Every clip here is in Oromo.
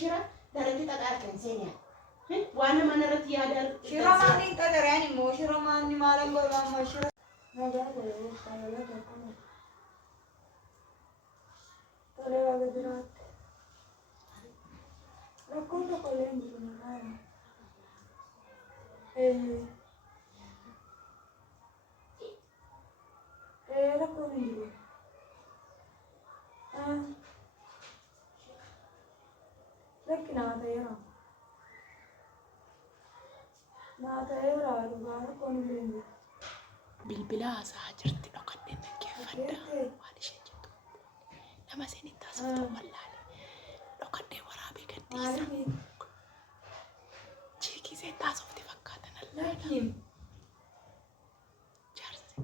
shira darati taqarqan seenyaa. Waan mana irratti yaadan shira maani taqarani mo shira maani maalan gola ma shira nagaa gola kala tokko tole wala diraat rakkoon tokko illee hin jiru nagaa rakkoon hin jiru lakki naa ta'eera dhugaa rakkoon illee hin jiru. Bilbila haasaa jirti dhokadheen dhaggeeffadha waan isheen jettu nama isin itti haasoftu wallaale dhokadhee waraabee gadhiisa chiikii iseen haasofti fakkaatan allaadha jaarsi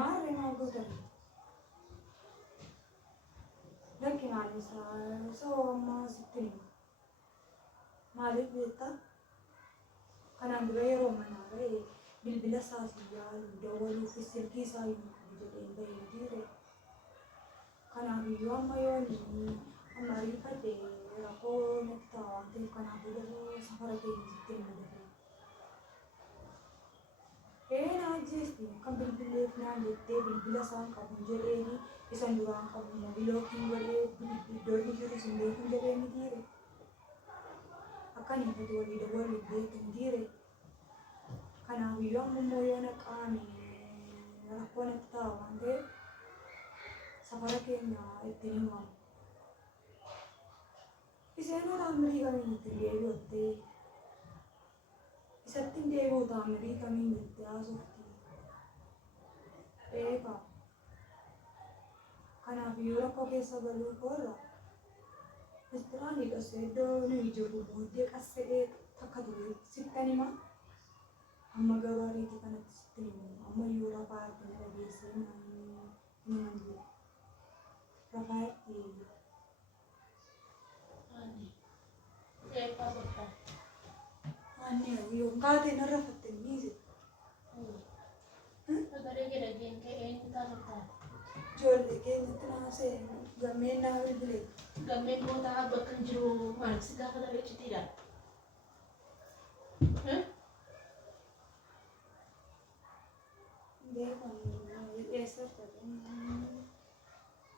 maarree maal gootan lakki maalisaa soo ammaa sitti hima maaliif beektaa kanaan dura yeroo manaa ba'e bilbila isaas yaalu dawwaluuf silkii isaa hin qabu jedheen bahee jire kanaafiyyuu amma yoon amma ariifadhe rakkoo natti ta'a waan ta'eef kanaafuu garuu safara keenya sitti hin mudate na ajjeesti kan bilbileef naan jettee bilbila isaan qabu jedheeni isan duraan qabu mobilookiin godhee iddoo inni jiru isin beekun jedheeni jire akkan hin walii dawwaluuf beekan jire kanaafuu ammoo yoo naqaame rakkoo natti ta'a waan ta'eef safara keenya ittiin himamu. Isheen taamirii kamiin ittiin deebi'attee isatti hin deebi'u taamirii kamiin jettee haasofti. Eegaa kanaafuu rakkoo keessa galuu koorra istiraanii qassee iddoo nuyi jirru booddee qassee takka ture sittan himaa. Amma gabaariitti kanatti sitti himu amma iyyuu rafaa argina dhageessee himan jiru rafaa argina. Ani yoo kaatee narra fatte miise. Ijoollee keenyatti naasee gammeen naa bilbilee. Gammeen booda bakka hin jiru maal si gaafa daree citiidha.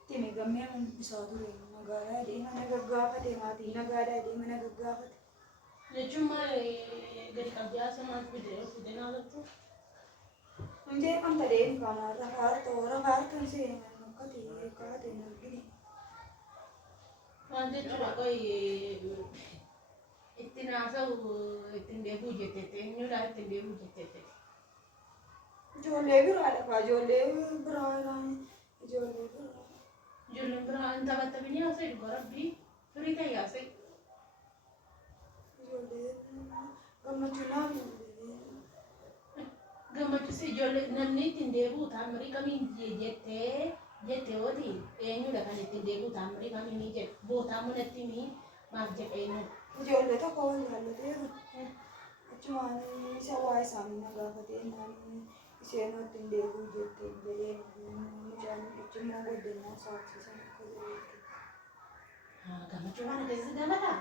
Time gammee mun bisaa ture magaalaa deema na gaggaafate maatii nagaadhaa deema na gaggaafate. Jechuun maal gadi qabdee haasa maal fide naa lachuu? Hundee amta deemi kana rafaartan seenan akkati kaate hin argine. Waan jechuudha qoy ittiin haasa'u ittiin deebuu jettette eenyuudhaan ittiin deebuu jettette. Ijoollee biraadha kaa ijoollee biraadhaan ijoollee biraa. Ijoolleen biraa hin taphattamini haasa'e dhugaa rabbii firii ta'e haasa'e. Ijoollee gammachuu naaf gammachuusi ijoollee namni ittiin deebuu taamirii kamiin jettee hooti eenyudha kan ittiin deebuu taamirii kamiin jedhu bootaa munatti mi maaf jedhee nu. Ijoollee tokko wal jaallateeru achumaan isa waa isaanii na gaafatee naanii isheen ittiin deebuu jettee jedhee mucaan ichimmoo godinaa saaxisan akka jireetti. Gammachuu waan akkasii gammadaa?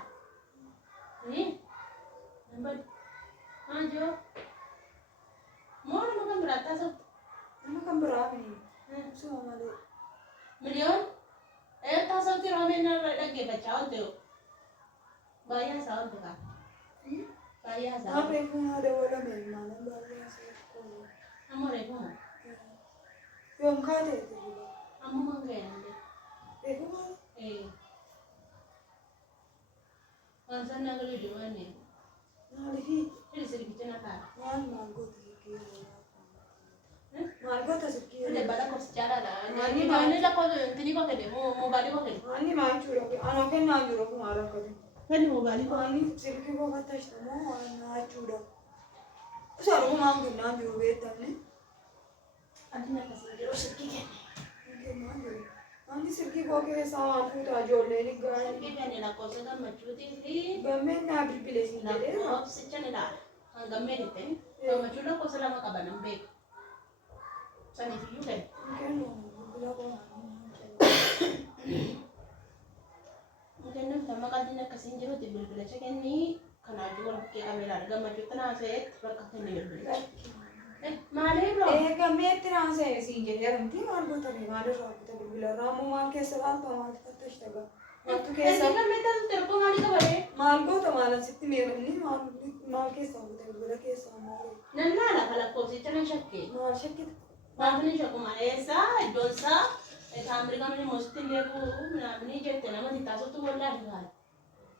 Anjo mau nama kan berata sob? Nama kan berapa nih? Semua malu. Milion? Tas sob ti ramen na lagi baca tu. Bayar sahun tu kan? Bayar sahun. Apa yang ada wala mana bayar sahun? Amo repo mo? Yang kade itu juga. Amo mangkaya ni. Repo mana? Masa nak kalau dua ni? Nah, lagi. Ini sedikit nak tak? Malgo tersikir. Malgo tersikir. Ada bala kau secara lah. Ni mana lah kau tadi kau kene? Mau balik kau kene? Ani mau curang. Anak kan nak curang pun marah kau. Kan mau balik kau? Ani sedikit kau kata semua anak curang. Usah aku mau kena curang betul ni. Adi nak kasih dia sedikit kene. Ani sedikit kau ke sama aku tu aja ni gaya. Sedikit kene nak kau sekarang macam tu Gamen na bilbile sih. Nak kau secara dah. Gamme ni ten. Kau macam tu kau selama kau banam baik. Sana itu kan? Mungkin bila kau akkasiin jirutti bilbila kennii kanaafuu wal bukkee qabeeraa gammachuutti naasa'eetti bakka kennii bilbila. Maaliif roo? Gammeetti naasa'e siin jedhee aramtii maal gootanii maalirraa kuta bilbila raamuu maal keessa laata maal fattash tagaa. Maaltu keessa? Gammeetti tirqoo maalii qabatee? Maal goota maalan sitti meeqanni maal keessaa kuta bilbila keessaa maal? Nan laala kalakkoofsicha nan shakkee. Maal shakkita? Maafni shakkuma eessaa iddoon isaa Ameerikaa mini moositti deebi'u naamni jette nama taasifatu walaa dhiyaata.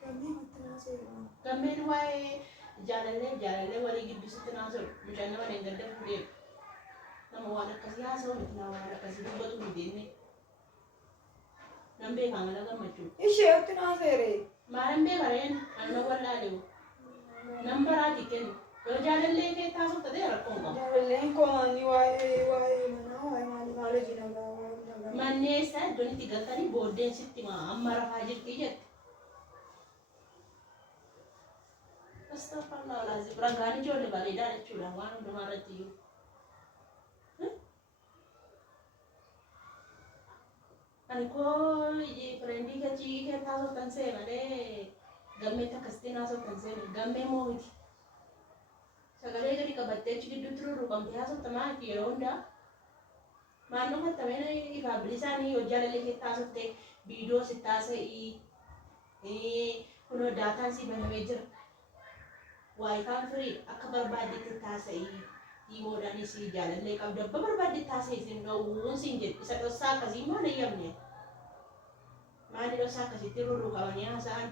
Gammee matti naasa'e. Gammeen waa'ee jaalallee walii gidduusitti naasa'u mucaan nama deeggarda fuudhee nama waan akkasii haasa'u miti nama waan akkasii dubbatu hin deemne. Nan beekaa mala gammachuu. Isheetti naasa'e. Maalan beekareen anna walaa dhiyu. Nan baraati kennu. Yoo jaalallee kee taasifta ta'e rakkoon qabu. Jaalalleen komaanii waa'ee manaa waa'ee maal hojii nagaa Manneessa iddoon itti galtanii booddeen sitti amma rafaa jirti jette. Astagfirullah laazim ragaan ijoollee bareedaa jechuudha waan hundumaa irratti iyyuu. Ani koo firendii gachii kee taasiftan see malee gammeetti akkasitti naasoftan see gammee moo miti. Sagalee gadi qabattee achi gidduutti rurruqamtee haasofta maati yeroo hundaa. Maanno kattameen ifaa bilisaanii yoo jaalallee kee taasiftee viidiyoo si taasisii kunoo daataan si banamee jira. Waayifaan firii akka barbaaddetti taasisii hiimoodhaanis jaalallee qabdu abba barbaaddetti taasisii dhowwuun siin jedhu isa dhossaa akkasii maal eeyyamne. Maali dhossaa akkasitti rurruqamanii haasa'an.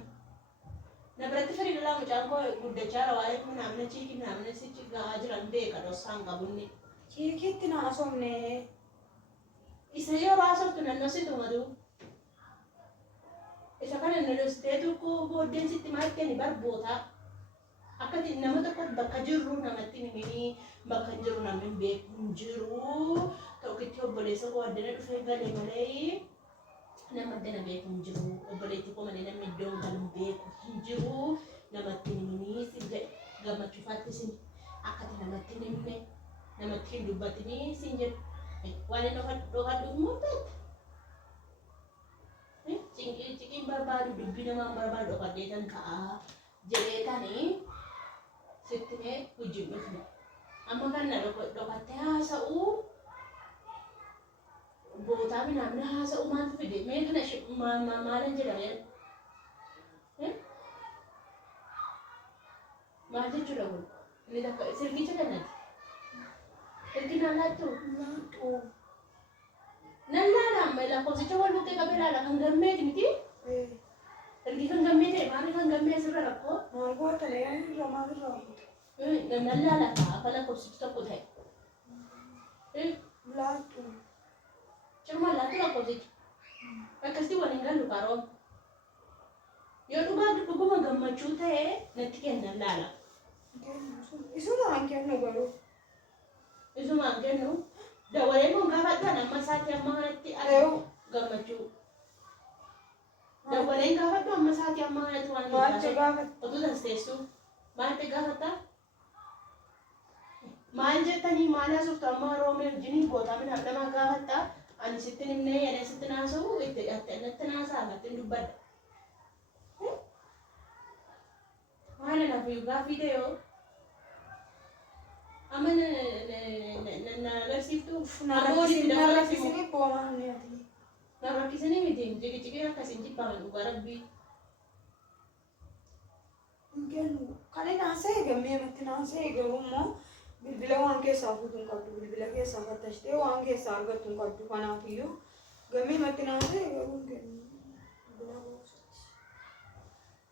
Na biratti firii dhalaa mucaan koo guddachaa waa'ee naamna chiikii naamna sichi gahaa jiran beeka dhossaan qabunni. Chiikiitti naasofne. Isa yoo baasoftu naannositu madu. Isa kana naannostee tokko booddeen sitti maattee ni barboota. Akkati nama tokko bakka jirru namatti himanii bakka hin jiru namni hin beeku hin jiru. Tokkitti obboleessa koo addana dhufee galee malee nama addana beeku hin jiru. Obboleetti koo malee namni iddoo galu hin beeku hin jiru. Namatti himanii si jedhe gammachuufaatti sin akkati namatti hin himne namatti hin dubbatinii sin jedhu. Waan dhokadhu immoo beekta. Ciqiin barbaadu dubbii namaan barbaadu dhokadheetan ta'a jedhee tanii sitti mee wajjin dhufne. Amma kana dhokattee haasa'uu bootaa minaamina haasa'uu maaltu fide mee kana maalan jedhameen. Maal jechuudha kun? Inni takka sirgicha kennati. Erginaan laattu. Nan laala amma lakkoofsicha wal bukkee qabee laala kan gammeeti miti. Ergi kan gammee ta'e maali kan gammee sirra rakkoo? Maal goota irra maalirraa? Nan laala akka lakkoofsichi tokko ta'e. Laattu. Cirma laattu lakkoofsicha. Akkasitti waliin gallu qaroom. Yoo dhuguma gammachuu ta'e natti kennan laala. Isumaan kennu garuu. Isumaan kennu dawalee kun gaafatan amma isaatti amma kanatti adeemu gammachuu. Dawaleen gaafatu amma isaatti amma kanatti waan maaltu gaafata? Otuu danseessu maaltu gaafata? Maal jettanii maal haasoftu amma roomee wajjin gootaa midhaan namaa gaafata ani sitti himnee jedhee sitti naasa'u itti natti naasa'a natti dubbadha. Maal naaf gaaffii ta'e yoo amma na agarsiiftu narrakkisini boomaan ati. Narrakkisini miti jiqichiqee akkasiin jibbaman dhugaa rabbii. Kan inni naasa'e gammee matti naasa'e garuu immoo bilbila waan keessaa fuutu hin qabdu bilbila keessaa fattashtee waan keessaa argattu hin qabdu kanaafiyyuu gammee matti naasa'e garuu hin kennu.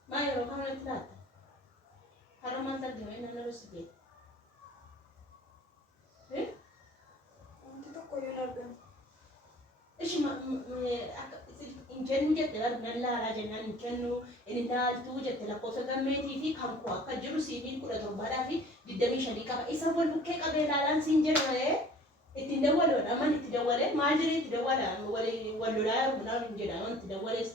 Maal yeroo kamirratti laatta? Har'a maal tarjumee nan agarsiifte? Wanti tokko yoo hin argamu. Ishi hin kennu jette nan laalaa jennaan hin kennu inni laaltuu jette lakkoofsa gammeetii fi kan koo akka jiru siifiin 17dhaa fi 25 qaba. Isa wal bukkee qabee laalaan siin jedhu malee ittiin dawwaluudha. Aman itti dawwalee maal jedhee itti dawwala wal lolaa yeroo hin jedha aman itti dawwalees.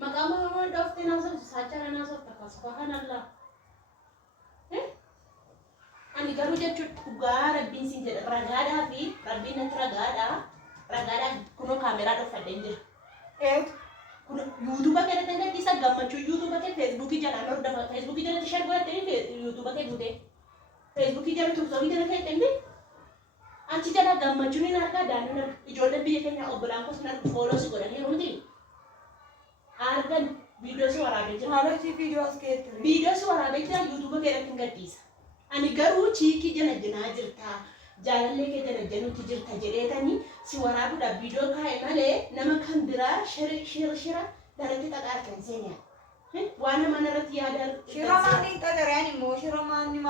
Maqaa dhoftee naasoftu saachaa naasofta akkasumas kanarraa. Ani garuu jechuudha dhugaa rabbiin siin jedha ragaadhaa fi rabbiin natti ragaadhaa kunoo kaameraa dhofadheen jira. Kun yuutuuba keessatti gadhiisa gammachuu yuutuuba kee feesbuukii jalaan hordofa feesbuukii jalatti share godhattanii yuutuuba kee buutee feesbuukii jala tuuktokii jala keessatti achi jala gammachuun hin argaa daandii ijoolleen biyya keenya obbolaan kos hin argu fooloo si godhanii hundi argan viidiyoo si waraabee jira. Haaloti viidiyoo as keessatti. Viidiyoo si waraabee jira yuutuuba keessatti hin gadhiisa. Ani garuu chiikii jala jinaa jirta jaalallee kee jala januutti jirta jedheetanii si waraabuudhaaf viidiyoo kaa'e malee nama kan biraa shira daratti xaqaarkan seeniyaa waan nama irratti yaada shira maanii xaxareen immoo shira maanii